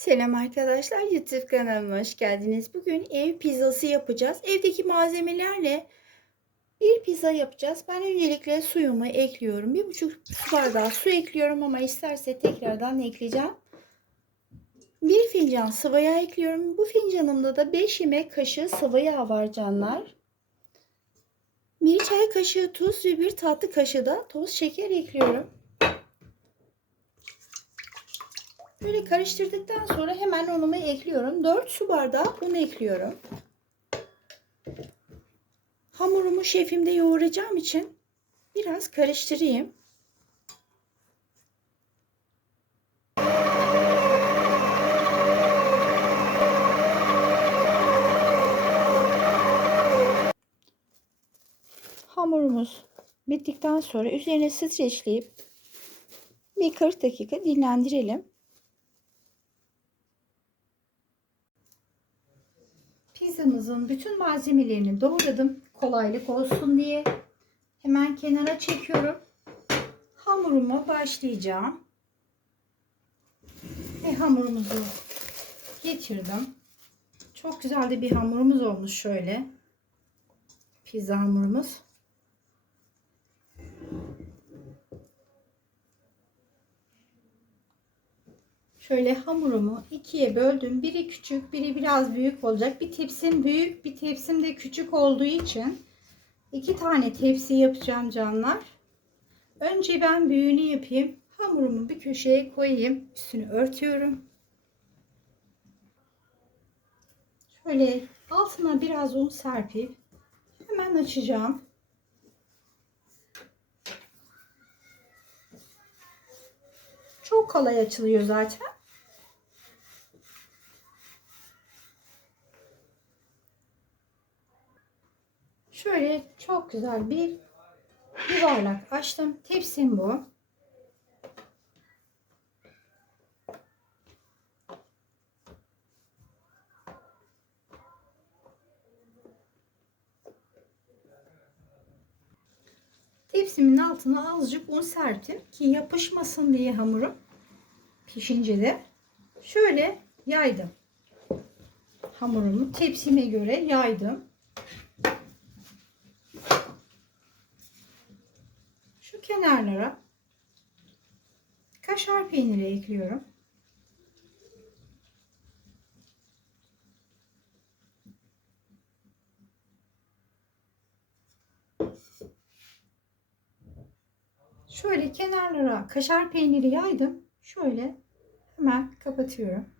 Selam arkadaşlar YouTube kanalıma hoş geldiniz. Bugün ev pizzası yapacağız. Evdeki malzemelerle bir pizza yapacağız. Ben öncelikle suyumu ekliyorum. Bir buçuk su bardağı su ekliyorum ama isterse tekrardan ekleyeceğim. Bir fincan sıvı yağ ekliyorum. Bu fincanımda da 5 yemek kaşığı sıvı yağ var canlar. Bir çay kaşığı tuz ve bir tatlı kaşığı da toz şeker ekliyorum. Böyle karıştırdıktan sonra hemen unumu ekliyorum. 4 su bardağı un ekliyorum. Hamurumu şefimde yoğuracağım için biraz karıştırayım. Hamurumuz bittikten sonra üzerine streçleyip bir 40 dakika dinlendirelim. Pizzamızın bütün malzemelerini doğradım. Kolaylık olsun diye. Hemen kenara çekiyorum. Hamuruma başlayacağım. Ve hamurumuzu getirdim. Çok güzel de bir hamurumuz olmuş şöyle. Pizza hamurumuz. Şöyle hamurumu ikiye böldüm. Biri küçük, biri biraz büyük olacak. Bir tepsim büyük, bir tepsim de küçük olduğu için iki tane tepsi yapacağım canlar. Önce ben büyüğünü yapayım. Hamurumu bir köşeye koyayım. Üstünü örtüyorum. Şöyle altına biraz un serpip hemen açacağım. Çok kolay açılıyor zaten. Şöyle güzel bir yuvarlak açtım. Tepsim bu. Tepsimin altına azıcık un serptim ki yapışmasın diye hamurum pişince de şöyle yaydım. Hamurumu tepsime göre yaydım. Şu kenarlara kaşar peyniri ekliyorum. Şöyle kenarlara kaşar peyniri yaydım. Şöyle hemen kapatıyorum.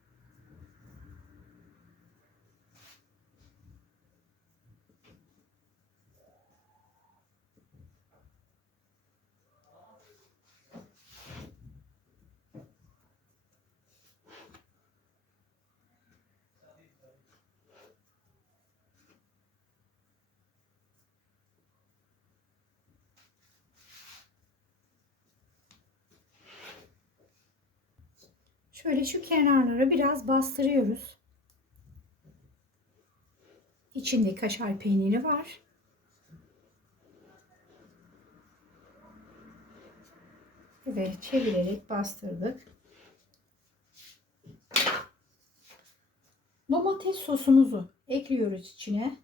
Şöyle şu kenarlara biraz bastırıyoruz. İçinde kaşar peyniri var. Evet, çevirerek bastırdık. Domates sosumuzu ekliyoruz içine.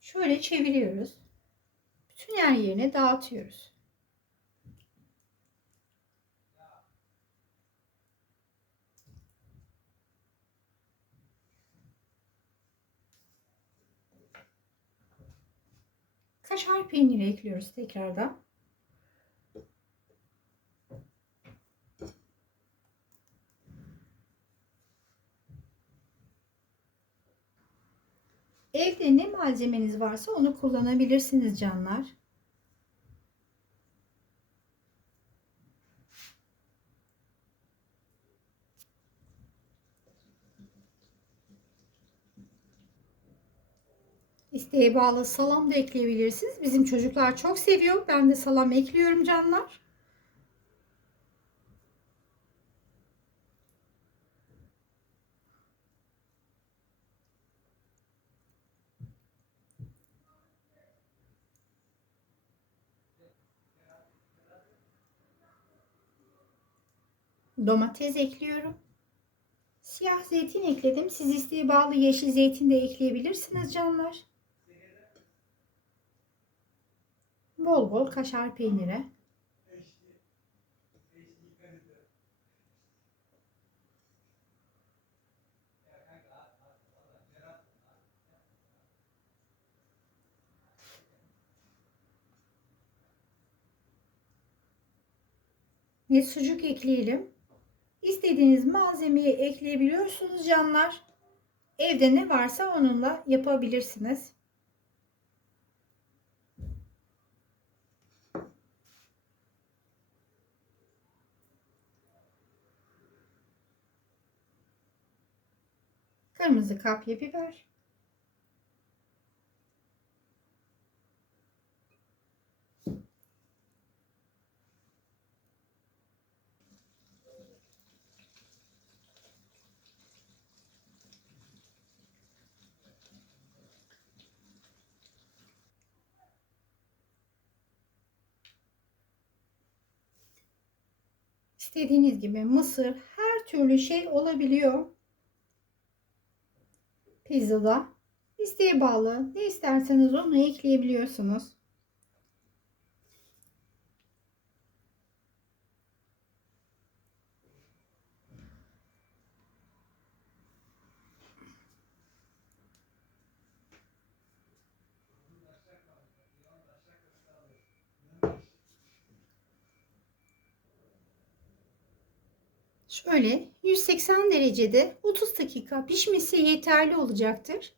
Şöyle çeviriyoruz. Bütün her yerine dağıtıyoruz. Kaşar peyniri ekliyoruz tekrardan. Evde ne malzemeniz varsa onu kullanabilirsiniz canlar. İsteğe bağlı salam da ekleyebilirsiniz. Bizim çocuklar çok seviyor. Ben de salam ekliyorum canlar. Domates ekliyorum. Siyah zeytin ekledim. Siz isteğe bağlı yeşil zeytin de ekleyebilirsiniz canlar. Bol bol kaşar peyniri. Ve sucuk ekleyelim. İstediğiniz malzemeyi ekleyebiliyorsunuz canlar. Evde ne varsa onunla yapabilirsiniz. Kırmızı kapya biber. İstediğiniz gibi mısır, her türlü şey olabiliyor. Pizzada. İsteğe bağlı. Ne isterseniz onu ekleyebiliyorsunuz. Şöyle 180 derecede 30 dakika pişmesi yeterli olacaktır.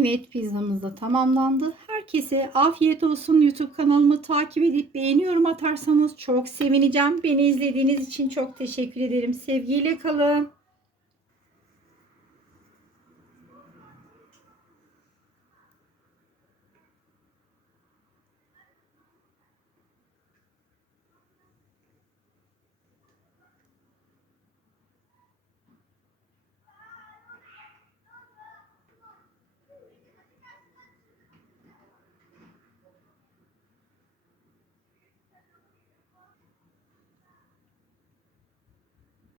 Evet pizzamız da tamamlandı. Herkese afiyet olsun. YouTube kanalımı takip edip beğeni yorum atarsanız çok sevineceğim. Beni izlediğiniz için çok teşekkür ederim. Sevgiyle kalın.